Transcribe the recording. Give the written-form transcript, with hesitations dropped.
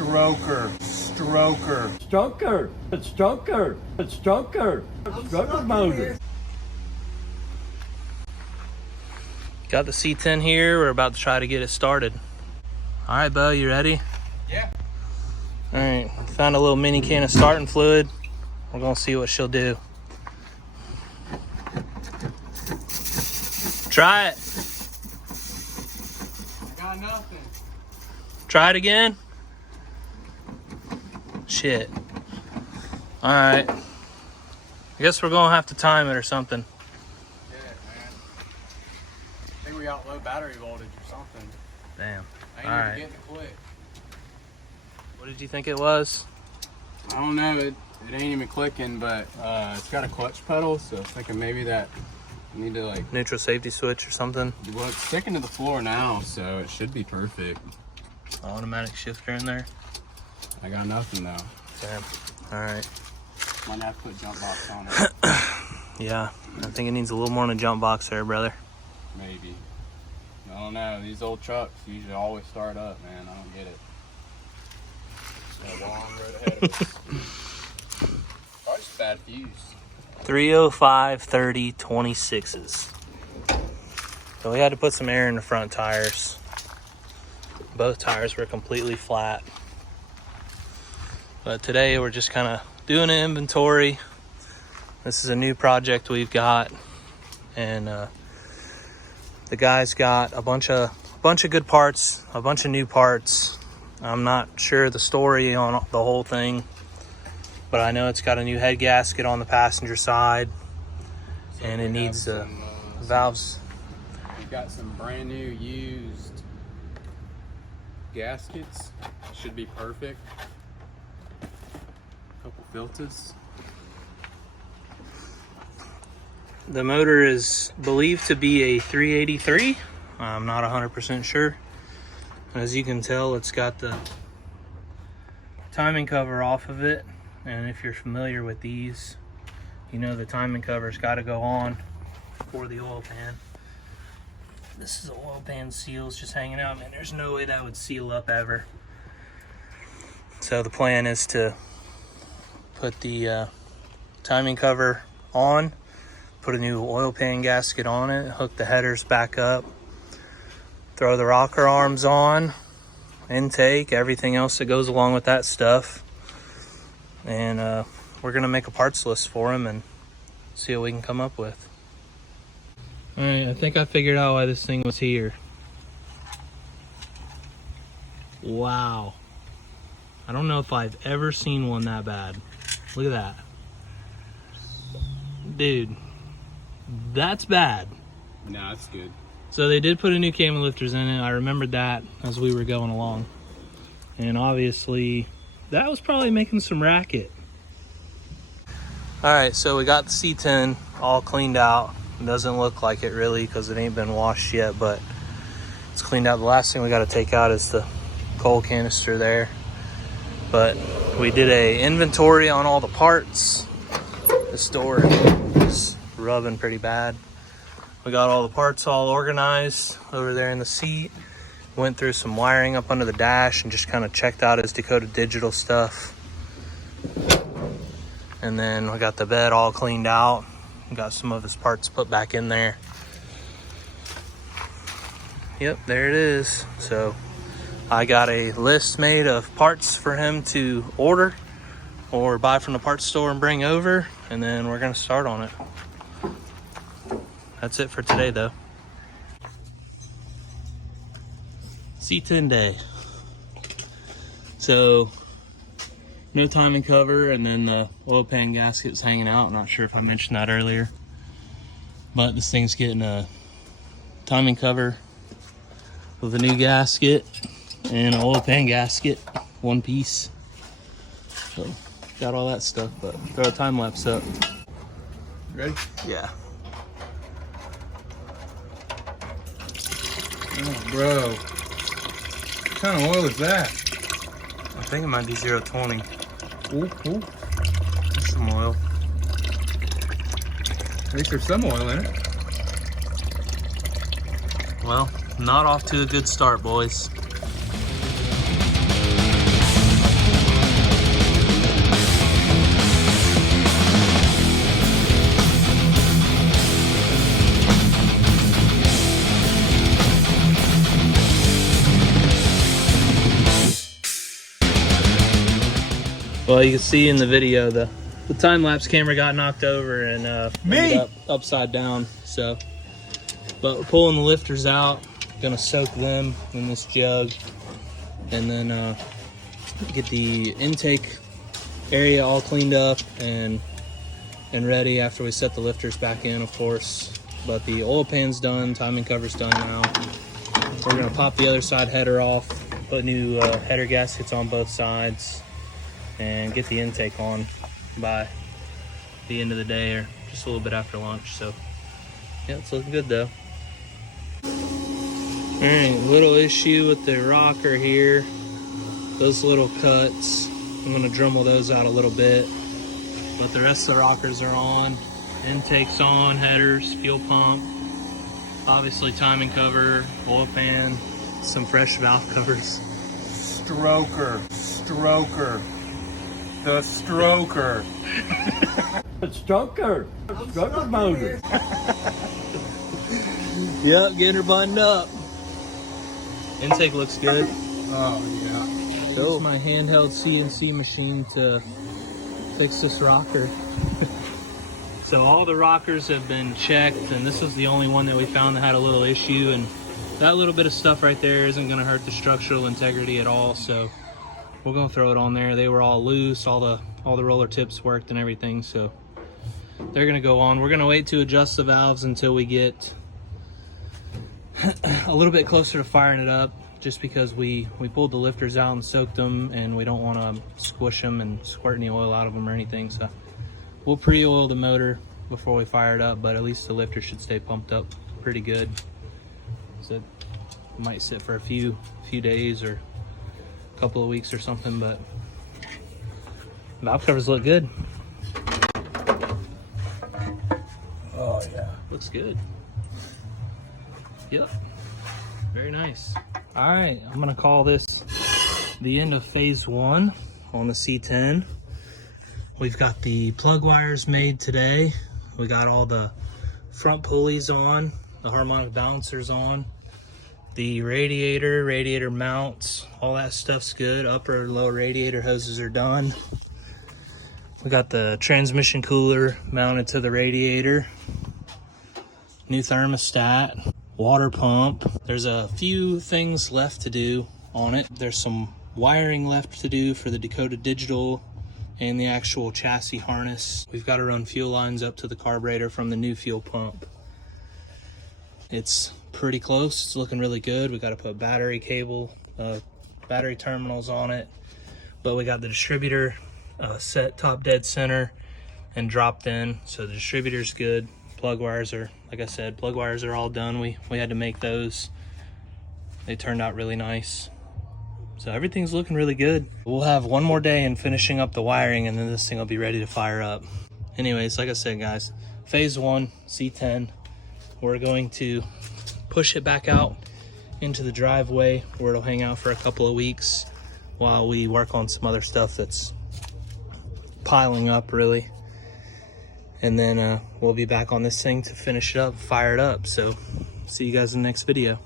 Stroker. Stroker. Stroker. It's stroker. It's stroker. It's stroker motor. Got the C10 here. We're about to try to get it started. All right, Bo, you ready? Yeah. All right, found a little mini can of starting fluid. We're gonna see what she'll do. Try it. I got nothing. Try it again. Shit. All right. I guess we're gonna have to time it or something. Yeah, man. I think we got low battery voltage or something. Damn. I ain't All even right. getting a click. What did you think it was? I don't know. It ain't even clicking, but it's got a clutch pedal, so I'm thinking maybe that I need to like. Neutral safety switch or something? Well, it's sticking to the floor now, so it should be perfect. Automatic shifter in there. I got nothing though. Damn. All right. Might have to put jump box on it. Yeah, I think it needs a little more than a jump box there, brother. Maybe. I don't know. These old trucks usually always start up, man. I don't get it. It's a long road ahead of us. Probably just a bad fuse. 305 30 26s. So we had to put some air in the front tires. Both tires were completely flat. But today we're just kind of doing an inventory. This is a new project we've got, and the guy's got a bunch of good parts, a bunch of new parts. I'm not sure the story on the whole thing, but I know it's got a new head gasket on the passenger side, So and we it have needs some, valves. We've got some brand new used gaskets. Should be perfect. Couple filters. The motor is believed to be a 383. I'm not 100% sure. As you can tell, it's got the timing cover off of it. And if you're familiar with these, you know the timing cover's got to go on for the oil pan. This is the oil pan seals just hanging out. Man, there's no way that would seal up ever. So the plan is to put the timing cover on, put a new oil pan gasket on it, hook the headers back up, throw the rocker arms on, intake, everything else that goes along with that stuff. And we're gonna make a parts list for him and see what we can come up with. All right, I think I figured out why this thing was here. Wow. I don't know if I've ever seen one that bad. Look at that. Dude, that's bad. No, it's good. So they did put a new camo lifters in it. I remembered that as we were going along. And obviously, that was probably making some racket. All right, so we got the C10 all cleaned out. It doesn't look like it really because it ain't been washed yet, but it's cleaned out. The last thing we got to take out is the coal canister there. But we did a inventory on all the parts. This door is rubbing pretty bad. We got all the parts all organized over there in the seat. Went through some wiring up under the dash and just kind of checked out his Dakota Digital stuff. And then we got the bed all cleaned out. Got some of his parts put back in there. Yep, there it is. So I got a list made of parts for him to order or buy from the parts store and bring over, and then we're gonna start on it. That's it for today though. C10 day. So no timing cover, and then the oil pan gasket's hanging out. I'm not sure if I mentioned that earlier, but this thing's getting a timing cover with a new gasket and an oil pan gasket, one piece. So got all that stuff, but throw a time lapse up. Ready? Yeah. Oh, bro. What kind of oil is that? I think it might be 020. Ooh. There's some oil. At least there's some oil in it. Well, not off to a good start, boys. Well, you can see in the video the time-lapse camera got knocked over and ended up upside down. So, but we're pulling the lifters out, gonna soak them in this jug, and then get the intake area all cleaned up and ready after we set the lifters back in, of course. But the oil pan's done, timing cover's done now. We're gonna pop the other side header off, put new header gaskets on both sides, and get the intake on by the end of the day or just a little bit after lunch. So yeah, it's looking good though. All right, little issue with the rocker here. Those little cuts, I'm gonna Dremel those out a little bit, but the rest of the rockers are on. Intake's on, headers, fuel pump, obviously timing cover, oil pan, some fresh valve covers. Stroker. The stroker. It's stroker motor. Yep, getting her buttoned up. Intake looks good. Oh yeah. This is my handheld CNC machine to fix this rocker. So all the rockers have been checked, and this is the only one that we found that had a little issue, and that little bit of stuff right there isn't going to hurt the structural integrity at all, so we're going to throw it on there. They were all loose, all the roller tips worked and everything, so they're going to go on. We're going to wait to adjust the valves until we get a little bit closer to firing it up, just because we pulled the lifters out and soaked them, and we don't want to squish them and squirt any oil out of them or anything. So we'll pre-oil the motor before we fire it up, but at least the lifter should stay pumped up pretty good. So it might sit for a few days or a couple of weeks or something, but valve covers look good. Oh yeah. Looks good. Yep. Very nice. All right, I'm gonna call this the end of phase 1 on the C10. We've got the plug wires made today. We got all the front pulleys on, the harmonic balancers on, the radiator mounts, all that stuff's good. Upper and lower radiator hoses are done. We got the transmission cooler mounted to the radiator, new thermostat, water pump. There's a few things left to do on it. There's some wiring left to do for the Dakota Digital and the actual chassis harness. We've got to run fuel lines up to the carburetor from the new fuel pump. It's pretty close. It's looking really good. We got to put battery cable, battery terminals on it, but we got the distributor set top dead center and dropped in, so the distributor's good. Plug wires are, like I said, plug wires are all done. We had to make those. They turned out really nice. So everything's looking really good. We'll have one more day in finishing up the wiring, and then this thing will be ready to fire up. Anyways, like I said, guys, phase 1, C10, we're going to push it back out into the driveway where it'll hang out for a couple of weeks while we work on some other stuff that's piling up, really. And then we'll be back on this thing to finish it up, fire it up. So see you guys in the next video.